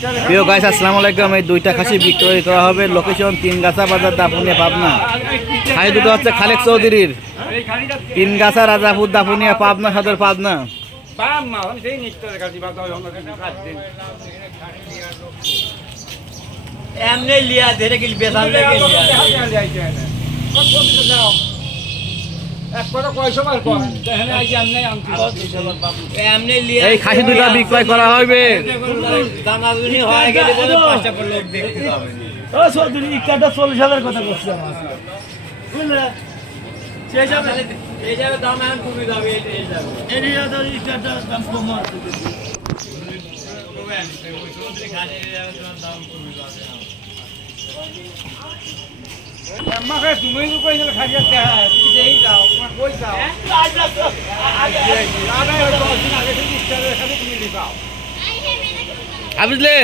প্রিয় গাইস, আসসালামু আলাইকুম। এই দুইটা খাসি বিক্রয় করা হবে লোকেশন তিনগাছা বাজার, দাপুনিয়া, পাবনা। খাসি দুটো হচ্ছে খালেক চৌধুরীর, তিনগাছা, রাজাপুর, দাপুনিয়া, পাবনা সদর, পাবনা। এমনি লিয়া ধরে গেল বেসাল লাগে এই খাসি দুটো বিক্রয় করা হবে। দানাগুনি হয়ে গেলে বলে 5টা করে লোক দেখতে যাবে। ও চৌধুরী ইকাটা 40,000 কথা বলছি আমার বুঝলে সেই যাবে এই যাবে দাম এখন কমে যাবে এই যাবে এরিয়া তো ইকাটা দাম কম আছে আমাকে তুমি কই গেলে খাইয়া দেই যাও কই যাও বুঝলে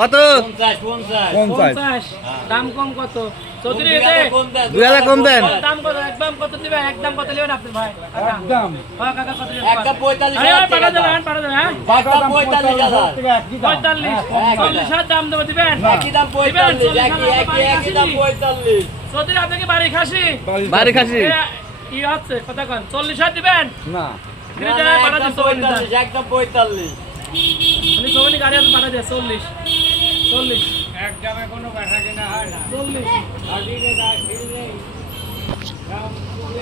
কত? 50 দাম কম কত? চৌধুরী 2000 কম দেন। দাম কত? একদম কত দিবেন? একদম কত নেবেন আপনি ভাই? একদম হ্যাঁ কাকা কত নেবেন? একটা 45 আরে টাকা পাঠা দেবেন, পাঠা দেবেন হ্যাঁ? 45,000 45 40 দাম দেব দিবেন? একই দাম 45 একই দাম 45 চৌধুরী আপনি কি বাড়ি খাসি? বাড়ি খাসি কি আছে কথা কোন? 40 দিবেন? না পাঠা দেন 40 একদম 45 উনি সবাই গাড়ি আছে পাঠা দেন 40 একদমে কোনো কথা কিনা হয় না 40